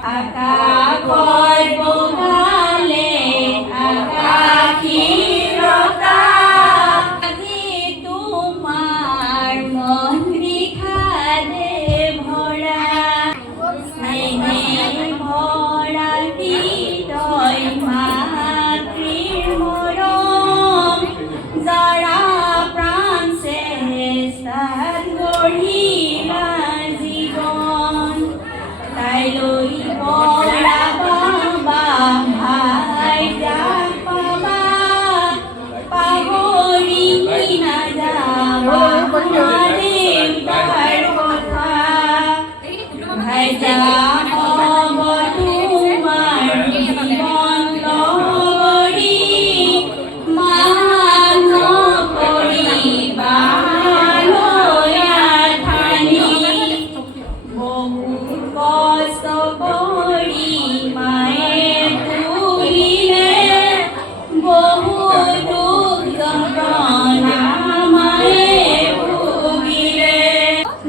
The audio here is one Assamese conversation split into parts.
আকাশৰ বগালে আকাশীৰতা আজি তোমাৰ মন বিষাদে ভৰা স্নেহে ভৰা হৃদয় মাতৃৰ মৰম যাৰা প্ৰাণ চেষ্টাত গঢ়িলা জীৱন তাইলৈ পৰা পাবা ভাই যাক পাবা পাহৰি নাযাবা দেউতাৰ কথা ভাই যাক হ'ব তোমাৰ জীৱন লগৰী মাক নকৰিবা বহুত কষ্ট কৰি মায়ে তুলিলে বহুত দুখ যন্ত্ৰণা মায়ে ভুগিলে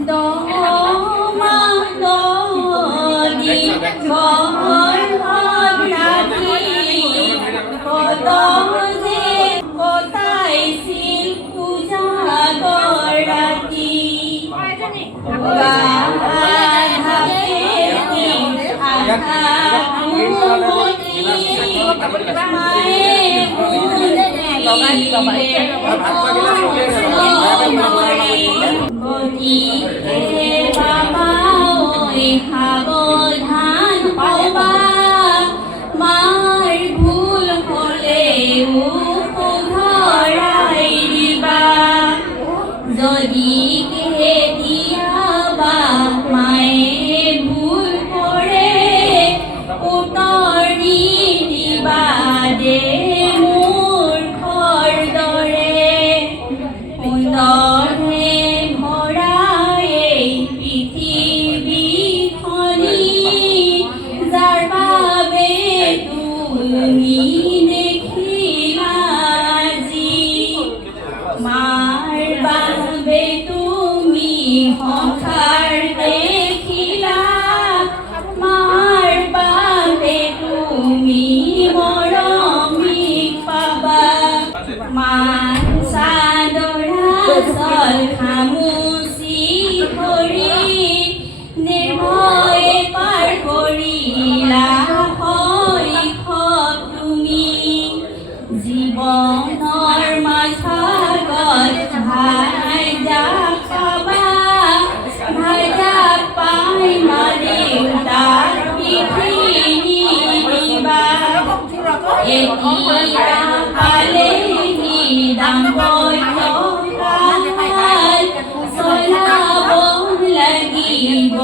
10 মাহ 10 দিন গৰ্ভত ৰাখি কত যে কটাইছিল উজাগৰ ৰাতি সাৱধান পাবা মাৰ ভুল হ'লেও শুধৰাই দিবা যদি কেতিয়াবা মায়ে ভুল কৰে উত্তৰ নিদিবা দে মূৰ্খৰ দৰে সুন্দৰে ভৰা এই পৃথিৱীখনি যাৰ বাবে তুমি দেখিলা আজি মাৰ বাবে তুমি সংসাৰ দেখিলা মাৰ বাবে তুমি মৰমিক পাবা মাৰ চাদৰা চল খামুচি ধৰি নিৰ্ভয়ে পাৰ কৰিলা শৈশৱ তুমি জীৱনৰ মাথাগত ভাই যাক পাবা ভাই যাক পাই মা দেউতাক পিঠি নিদিবা এতিয়া পালেহি দাম্পত্য কাল চলাব লাগিব